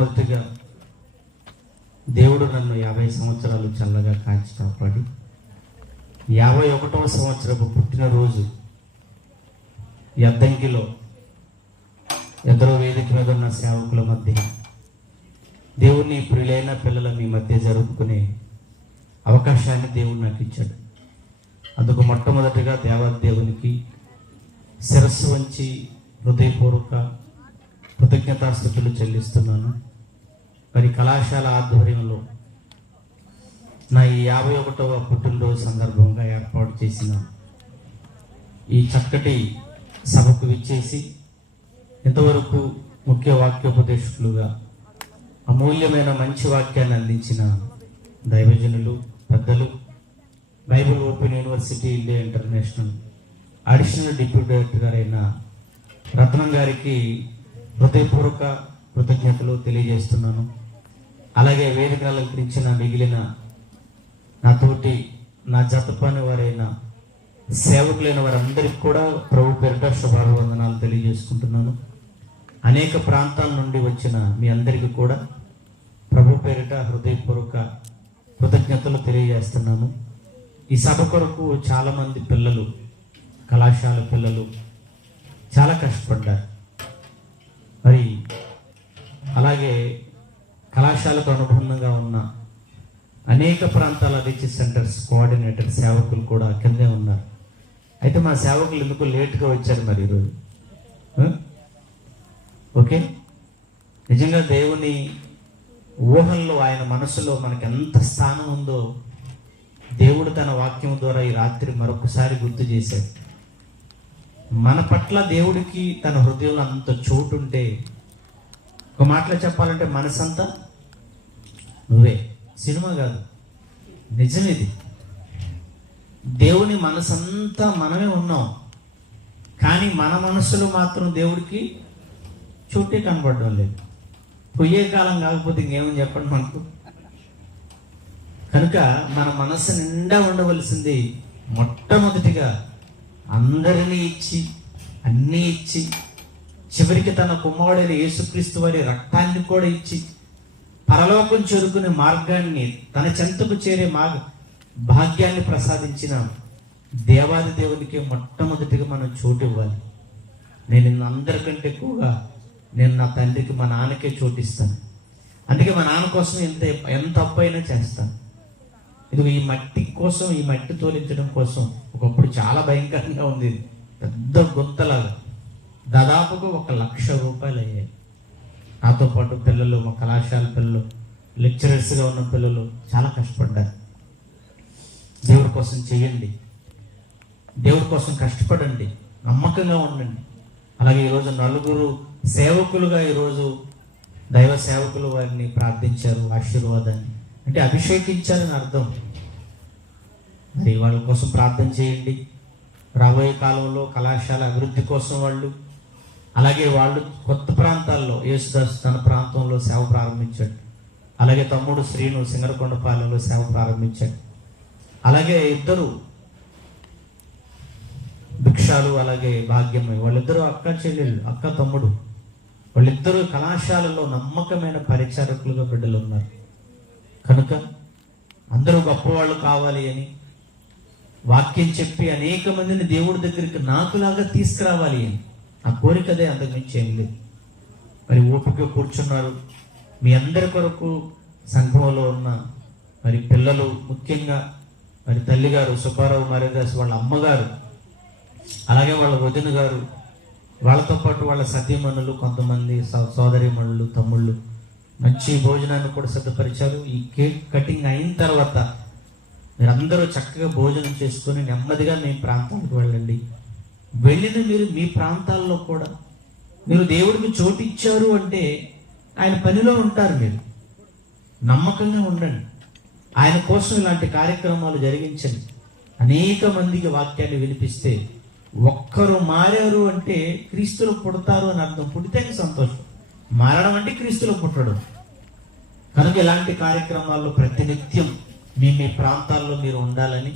మొట్టమొదటిగా దేవుడు నన్ను యాభై సంవత్సరాలు చల్లగా కాచి కాపాడి యాభై ఒకటవ సంవత్సరపు పుట్టినరోజు ఎద్దంకిలో ఎద్దరో వేదిక మీద ఉన్న సేవకుల మధ్య దేవుని ప్రియులైన పిల్లల మీ మధ్య జరుపుకునే అవకాశాన్ని దేవుడు నాకు ఇచ్చాడు. అందుకు మొట్టమొదటిగా దేవాదేవునికి శిరస్సు వంచి హృదయపూర్వక కృతజ్ఞతాస్థుతులు చెల్లిస్తున్నాను. మరి కళాశాల ఆధ్వర్యంలో నా ఈ యాభై ఒకటవ పుట్టినరోజు సందర్భంగా ఏర్పాటు చేసిన ఈ చక్కటి సభకు విచ్చేసి ఇంతవరకు ముఖ్య వాక్యోపదేశకులుగా అమూల్యమైన మంచి వాక్యాన్ని అందించిన దైవజనులు పెద్దలు Bible open university India international additional deputy director గారైన రత్నం గారికి హృదయపూర్వక కృతజ్ఞతలు తెలియజేస్తున్నాను. అలాగే వేదిక అలంకరించిన మిగిలిన నా తోటి నా జత పని వారైన సేవకులైన వారందరికీ కూడా ప్రభు పేరిట శుభాభివందనాలు తెలియజేసుకుంటున్నాను. అనేక ప్రాంతాల నుండి వచ్చిన మీ అందరికీ కూడా ప్రభు పేరిట హృదయపూర్వక కృతజ్ఞతలు తెలియజేస్తున్నాను. ఈ సభ కొరకు చాలామంది పిల్లలు కళాశాల పిల్లలు చాలా కష్టపడ్డారు. మరి అలాగే కళాశాలకు అనుబంధంగా ఉన్న అనేక ప్రాంతాల రీచెస్ సెంటర్స్ కోఆర్డినేటర్ సేవకులు కూడా కిందే ఉన్నారు. అయితే మా సేవకులు ఎందుకు లేట్గా వచ్చారు మరి ఈరోజు? ఓకే? నిజంగా దేవుని ఊహల్లో ఆయన మనసులో మనకి ఎంత స్థానం ఉందో దేవుడు తన వాక్యం ద్వారా ఈ రాత్రి మరొకసారి గుర్తు చేశాడు. మన పట్ల దేవుడికి తన హృదయంలో అంత చోటు ఉంటే ఒక మాటలో చెప్పాలంటే మనసంతా నువ్వే. సినిమా కాదు. నిజం ఇది దేవుని మనసంతా మనమే ఉన్నాం. కానీ మన మనసులో మాత్రం దేవుడికి చుట్టే కనపడడం లేదు. పొయ్యే కాలం కాకపోతే ఇంకేమని చెప్పండి మనకు? కనుక మన మనసు నిండా ఉండవలసింది మొట్టమొదటిగా అందరినీ ఇచ్చి అన్నీ ఇచ్చి చివరికి తన కుమారుడైన యేసుక్రీస్తు వారి రక్తాన్ని కూడా ఇచ్చి పరలోకం చేరుకునే మార్గాన్ని తన చెంతకు చేరే మార్గ భాగ్యాన్ని ప్రసాదించిన దేవాది దేవునికి మొట్టమొదటిగా మనం చోటు ఇవ్వాలి. నేను నిన్న అందరికంటే ఎక్కువగా నేను నా తండ్రికి మా నాన్నకే చోటిస్తాను అందుకే మా నాన్న కోసం ఎంత ఎంత అప్పు అయినా చేస్తాను. ఇది ఈ మట్టి కోసం ఈ మట్టి తోలించడం కోసం ఒకప్పుడు చాలా భయంకరంగా ఉంది పెద్ద గుంతలాగా. దాదాపుగా ఒక లక్ష రూపాయలు అయ్యాయి నాతో పాటు పిల్లలు మా కళాశాల పిల్లలు లెక్చరర్స్గా ఉన్న పిల్లలు చాలా కష్టపడ్డారు. దేవుడి కోసం చేయండి. దేవుడి కోసం కష్టపడండి. నమ్మకంగా ఉండండి. అలాగే ఈరోజు నలుగురు సేవకులుగా ఈరోజు దైవ సేవకులు వారిని ప్రార్థించారు ఆశీర్వాదాన్ని. అంటే అభిషేకించారని అర్థం. మరి వాళ్ళ కోసం ప్రార్థన చేయండి. రాబోయే కాలంలో కళాశాల అభివృద్ధి కోసం వాళ్ళు అలాగే వాళ్ళు కొత్త ప్రాంతాల్లో యేసుదాస్ తన ప్రాంతంలో సేవ ప్రారంభించాడు. అలాగే తమ్ముడు శ్రీను సింగరకొండపాలెంలో సేవ ప్రారంభించాడు. అలాగే ఇద్దరు భిక్షాలు అలాగే భాగ్యమే వాళ్ళిద్దరూ అక్క చెల్లెళ్ళు అక్క తమ్ముడు. వాళ్ళిద్దరూ కళాశాలలో నమ్మకమైన పరిచారకులుగా బిడ్డలు ఉన్నారు కనుక అందరూ గొప్పవాళ్ళు కావాలి అని వాక్యం చెప్పి అనేక మందిని దేవుడి దగ్గరికి నాకులాగా తీసుకురావాలి అని ఆ కోరికదే అంతకుమించి ఏం లేదు. మరి ఓపిక కూర్చున్నారు. మీ అందరి కొరకు సంఘంలో ఉన్న మరి పిల్లలు ముఖ్యంగా మరి తల్లిగారు సుబ్బారావు మారేదాస్ వాళ్ళ అమ్మగారు అలాగే వాళ్ళ వదిన గారు వాళ్ళతో పాటు వాళ్ళ సతీమణులు కొంతమంది సో- సోదరీమణులు తమ్ముళ్ళు మంచి భోజనాన్ని కూడా సిద్ధపరిచారు. ఈ కేక్ కటింగ్ అయిన తర్వాత మీరందరూ చక్కగా భోజనం చేసుకొని నెమ్మదిగా మీ ప్రాంతానికి వెళ్ళండి. వెళ్ళిన మీరు మీ ప్రాంతాల్లో కూడా. మీరు దేవుడికి చోటు ఇచ్చారు అంటే ఆయన పనిలో ఉంటారు మీరు. నమ్మకంగా ఉండండి. ఆయన కోసం ఇలాంటి కార్యక్రమాలు జరిగించండి. అనేక మందికి వాక్యాన్ని వినిపిస్తే ఒక్కరు మారారు అంటే క్రీస్తులు పుడతారు అని అర్థం. పుడితే సంతోషం. మారడం అంటే క్రీస్తులు పుట్టడం. కనుక ఇలాంటి కార్యక్రమాల్లో ప్రతినిత్యం మీ మీ ప్రాంతాల్లో మీరు ఉండాలని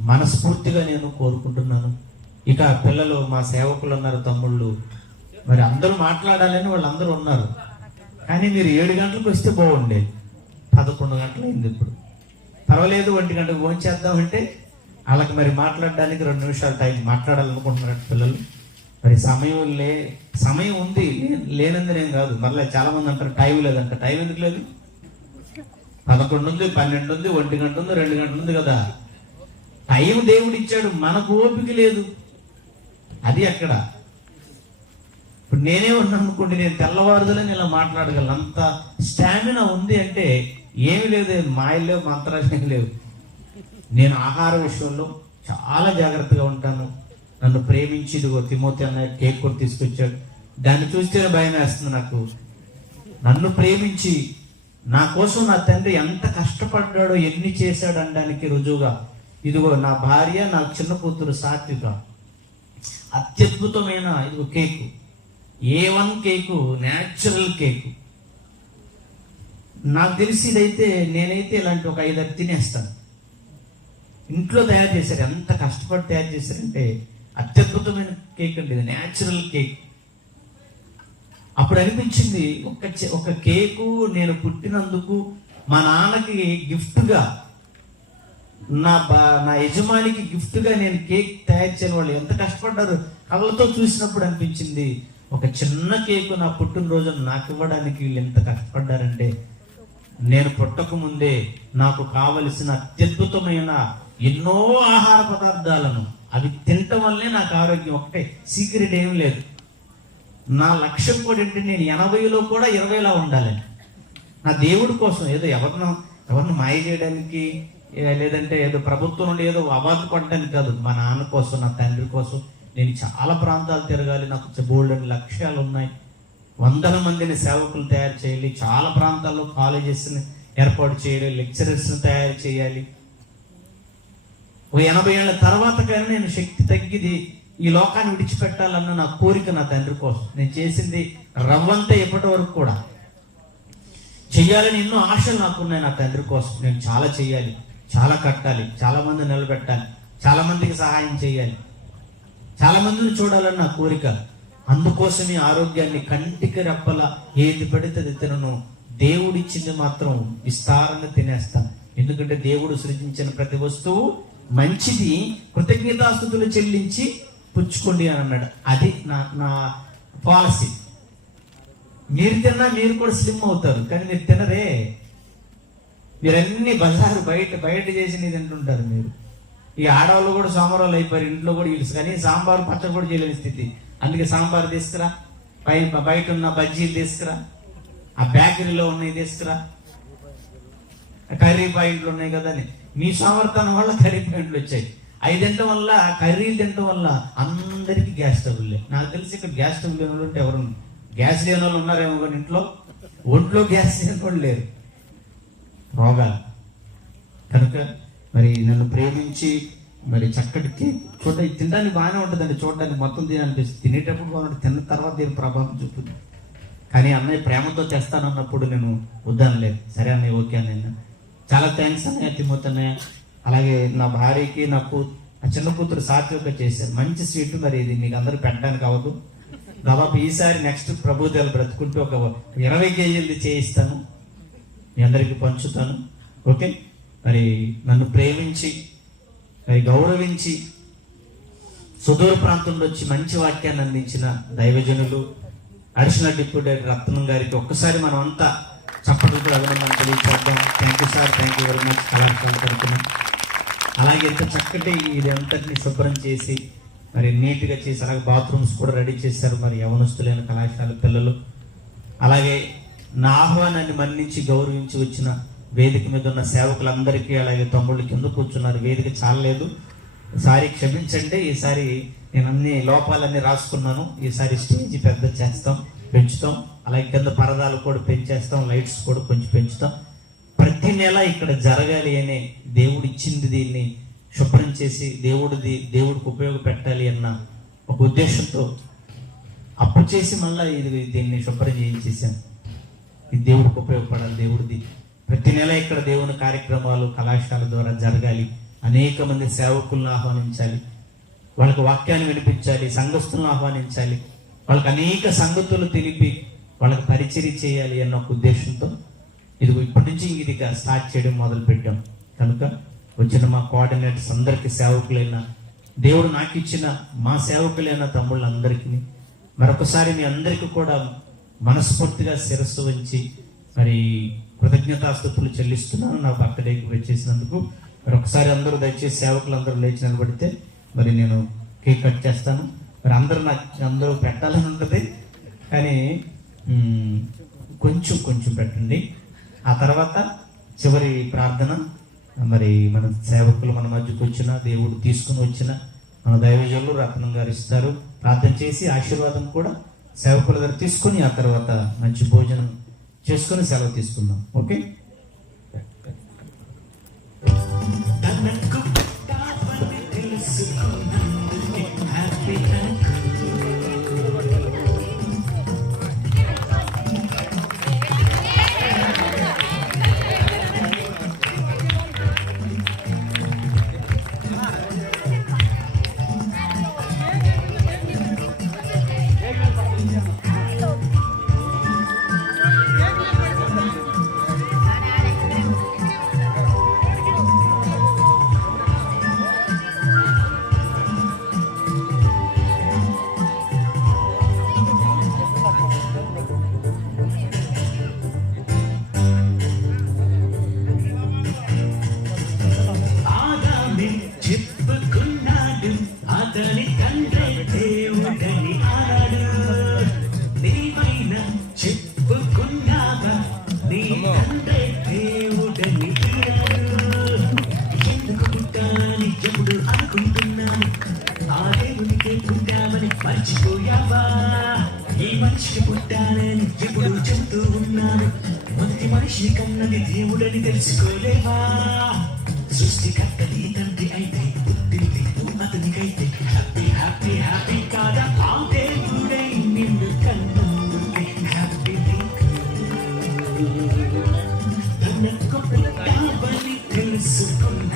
మనస్ఫూర్తిగా నేను కోరుకుంటున్నాను. ఇక పిల్లలు మా సేవకులు ఉన్నారు తమ్ముళ్ళు మరి అందరూ మాట్లాడాలని వాళ్ళందరూ ఉన్నారు. కానీ మీరు ఏడు గంటలకు వస్తే బాగుండేది పదకొండు గంటలు అయింది ఇప్పుడు. పర్వాలేదు ఒంటి గంటకు ఫోన్ చేద్దామంటే వాళ్ళకి మరి మాట్లాడడానికి రెండు నిమిషాలు టైం మాట్లాడాలనుకుంటున్నారు పిల్లలు. మరి సమయం లే సమయం ఉంది. లే- లేనందునేం కాదు. మళ్ళీ చాలామంది అంటారు టైం లేదంట. టైం ఎందుకు లేదు? పదకొండు ఉంది పన్నెండు ఉంది ఒంటి గంట ఉంది రెండు గంటలు ఉంది కదా. టైం దేవుడు ఇచ్చాడు మనకు ఓపిక లేదు. అది అక్కడ ఇప్పుడు నేనే ఉన్నాను అనుకోండి నేను తెల్లవారుదలని ఇలా మాట్లాడగలను. అంత స్టామినా ఉంది అంటే ఏమి లేదు మాయలు లేవు మంత్రాలు లేవు. నేను ఆహార విషయంలో చాలా జాగ్రత్తగా ఉంటాను. నన్ను ప్రేమించి ఇదిగో తిమోతి అన్న కేక్ కూడా తీసుకొచ్చాడు. దాన్ని చూస్తేనే భయం వేస్తుంది నాకు. నన్ను ప్రేమించి నా కోసం నా తండ్రి ఎంత కష్టపడ్డాడో ఎన్ని చేశాడు అనడానికి రుజువుగా. ఇదిగో నా భార్య నా చిన్న కూతురు సాత్విక. అత్యద్భుతమైన ఇది cake. A one cake? Natural cake. నాకు తెలిసి ఇదైతే నేనైతే ఇలాంటి ఒక ఐదారు తినేస్తాను. ఇంట్లో తయారు చేశారు. ఎంత కష్టపడి తయారు చేశారంటే అత్యద్భుతమైన కేక్ అండి ఇది న్యాచురల్ కేక్. అప్పుడు అనిపించింది ఒక ఒక కేకు నేను పుట్టినందుకు మా నాన్నకి గిఫ్ట్గా నా బా నా యజమానికి గిఫ్ట్గా నేను కేక్ తయారు చేయని వాళ్ళు ఎంత కష్టపడ్డారు కళ్ళతో చూసినప్పుడు అనిపించింది. ఒక చిన్న కేకు నా పుట్టినరోజు నాకు ఇవ్వడానికి వీళ్ళు ఎంత కష్టపడ్డారంటే నేను పుట్టక ముందే నాకు కావలసిన అత్యద్భుతమైన ఎన్నో ఆహార పదార్థాలను అవి తినటం వల్లే నాకు ఆరోగ్యం ఒకటే సీక్రెట్ ఏం లేదు. నా లక్ష్యం కూడా ఏంటి నేను ఎనభైలో కూడా ఇరవైలా ఉండాలని. నా దేవుడి కోసం ఏదో ఎవరినో ఎవరిని మాయ చేయడానికి లేదంటే ఏదో ప్రభుత్వం నుండి ఏదో అవార్డు కొట్టడానికి కాదు. మా నాన్న కోసం నా తండ్రి కోసం నేను చాలా ప్రాంతాలు తిరగాలి. నాకు బోల్డని లక్ష్యాలు ఉన్నాయి. వందల మందిని సేవకులు తయారు చేయాలి. చాలా ప్రాంతాల్లో కాలేజెస్ని ఏర్పాటు చేయాలి. లెక్చరర్స్ని తయారు చేయాలి. ఓ ఎనభై ఏళ్ళ తర్వాత కానీ నేను శక్తి తగ్గిది. ఈ లోకాన్ని విడిచిపెట్టాలన్న నా కోరిక నా తండ్రి కోసం. నేను చేసింది రవ్వంతా ఇప్పటి వరకు కూడా. చెయ్యాలని ఎన్నో ఆశలు నాకున్నాయి నా తండ్రి కోసం. నేను చాలా చెయ్యాలి. చాలా కట్టాలి చాలా మంది నిలబెట్టాలి చాలా మందికి సహాయం చేయాలి. చాలా మందిని చూడాలన్న కోరిక. అందుకోసమే ఆరోగ్యాన్ని కంటికి రెప్పల ఏది పడితే అది తినను. దేవుడిచ్చింది మాత్రం విస్తారంగా తినేస్తాను ఎందుకంటే దేవుడు సృజించిన ప్రతి వస్తువు మంచిది. కృతజ్ఞతాస్థుతులు చెల్లించి పుచ్చుకోండి అని అన్నాడు. అది నా నా పాలసీ. మీరు తిన్నా మీరు కూడా స్లిమ్ అవుతారు కానీ మీరు తినరే. మీరన్నీ బజారు బయట బయట చేసి తింటుంటారు మీరు. ఈ ఆడవాళ్ళు కూడా సోమవారాలు అయిపోయారు ఇంట్లో కూడా వీళ్ళు కానీ సాంబార్ పచ్చడి కూడా చేయలేని స్థితి. అందుకే సాంబార్ తీసుకురా పై బయట ఉన్న బజ్జీలు తీసుకురా ఆ బేకరీలో ఉన్నాయి తీసుకురా. కర్రీ పాయింట్లు ఉన్నాయి కదా అని. మీ సామర్థ్యం వల్ల కర్రీ పాయింట్లు వచ్చాయి. అవి వల్ల కర్రీలు తినటం వల్ల అందరికీ గ్యాస్ స్టవ్లే నాకు తెలిసి ఇక్కడ గ్యాస్ స్టవ్ లేని వాళ్ళు ఉంటే ఎవరు గ్యాస్ లేని వాళ్ళు ఉన్నారేమో కానీ ఇంట్లో ఒంట్లో గ్యాస్ లేని వాళ్ళు లేరు. రోగాలు కనుక మరి నన్ను ప్రేమించి మరి చక్కటి చూడ తినడానికి బాగానే ఉంటుందండి చూడడానికి. మొత్తం తినాలనిపిస్తుంది. తినేటప్పుడు బాగుంటుంది. తిన్న తర్వాత దీని ప్రభావం చూపుతుంది. కానీ అన్నయ్య ప్రేమతో తెస్తానన్నప్పుడు నేను వద్దనలేదు. సరే అన్నయ్య ఓకే అన్నయ్య. చాలా థ్యాంక్స్ అన్నయ్య తిమ్మత్ అలాగే నా భార్యకి నాకు నా చిన్న కూతురు సాత్విక చేశారు. మంచి స్వీట్ మరి ఇది. మీకు అందరూ పెట్టడానికి అవ్వదు. దాదాపు ఈసారి నెక్స్ట్ ప్రభుత్వాలు బ్రతుకుంటూ ఒక ఇరవై కేజీలు చేయిస్తాను. మీ అందరికీ పంచుతాను. ఓకే? మరి నన్ను ప్రేమించి మరి గౌరవించి సుదూర ప్రాంతంలో వచ్చి మంచి వాక్యాన్ని అందించిన దైవజనులు అడిషనల్ డిప్యూటీ రత్నం గారికి ఒక్కసారి మనం అంతా చప్పట్లతో అభినందన తెలియచేద్దాం. Thank you sir thank you very much కళాశాల తరఫున అలాగే ఎంత చక్కటి ఇది అంతటిని శుభ్రం చేసి మరి నీట్గా చేసి అలాగే బాత్రూమ్స్ కూడా రెడీ చేశారు. మరి యవనస్తులైన కళాశాల పిల్లలు. అలాగే నా ఆహ్వానాన్ని మన్నించి గౌరవించి వచ్చిన వేదిక మీద ఉన్న సేవకులందరికీ అలాగే తమ్ముళ్ళు కింద కూర్చున్నారు. వేదిక చాలలేదు. ఈసారి క్షమించండి. ఈసారి నేను అన్ని లోపాలన్నీ రాసుకున్నాను. ఈసారి స్టేజ్ పెద్ద చేస్తాం పెంచుతాం. అలాగే కింద పరదాలు కూడా పెంచేస్తాం. లైట్స్ కూడా కొంచెం పెంచుతాం. ప్రతి నెల ఇక్కడ జరగాలి అనే దేవుడు ఇచ్చింది దీన్ని శుభ్రం చేసి దేవుడిది దేవుడికి ఉపయోగపెట్టాలి అన్న ఒక ఉద్దేశంతో అప్పు చేసి మళ్ళీ ఇది దీన్ని శుభ్రం చేయించేసాను ఇది దేవుడికి ఉపయోగపడాలి దేవుడిది. ప్రతి నెల ఇక్కడ దేవుని కార్యక్రమాలు కళాశాల ద్వారా జరగాలి. అనేక మంది సేవకులను ఆహ్వానించాలి. వాళ్ళకి వాక్యాన్ని వినిపించాలి సంఘస్థులను ఆహ్వానించాలి. వాళ్ళకి అనేక సంగతులు తెలిపి వాళ్ళకి పరిచయం చేయాలి అన్న ఒక ఉద్దేశంతో ఇది ఇప్పటి నుంచి ఇది స్టార్ట్ చేయడం మొదలు పెట్టాం కనుక వచ్చిన మా కోఆర్డినేటర్స్ అందరికీ సేవకులైన దేవుడు నాకు ఇచ్చిన మా సేవకులైన తమ్ముళ్ళందరికీ మరొకసారి మీ అందరికీ కూడా మనస్ఫూర్తిగా శిరస్సు వంచి మరి కృతజ్ఞతాస్తుతులు చెల్లిస్తున్నాను. నా బర్త్డేకి వచ్చేసినందుకు మరి ఒకసారి అందరూ దయచేసి సేవకులు అందరూ లేచి నిలబడితే మరి నేను కేక్ కట్ చేస్తాను. మరి అందరూ నాకు అందరూ పెట్టాలని ఉంటుంది. కానీ కొంచెం కొంచెం పెట్టండి. ఆ తర్వాత చివరి ప్రార్థన మరి మన సేవకులు మన మధ్యకు వచ్చిన దేవుడు తీసుకుని వచ్చిన మన దైవజనులు రత్నం గారు ఇస్తారు. ప్రార్థన చేసి ఆశీర్వాదం కూడా సేవకుల దగ్గర తీసుకుని ఆ తర్వాత మంచి భోజనం చేసుకొని సెలవు తీసుకుందాం. ఓకే? తనకు హ్యాపీ మొదటి కన్నది దేవుడని తెలుసుకోలేవా? సృష్టికర్త నీ తండ్రి అయితే పుట్టింది అతనికైతే హ్యాపీ హ్యాపీ హ్యాపీ కాదా? ఆ దేవుడై నిన్ను కన్నందుకే హ్యాపీ తనకు పుట్టావని తెలుసుకున్నందుకే హ్యాపీ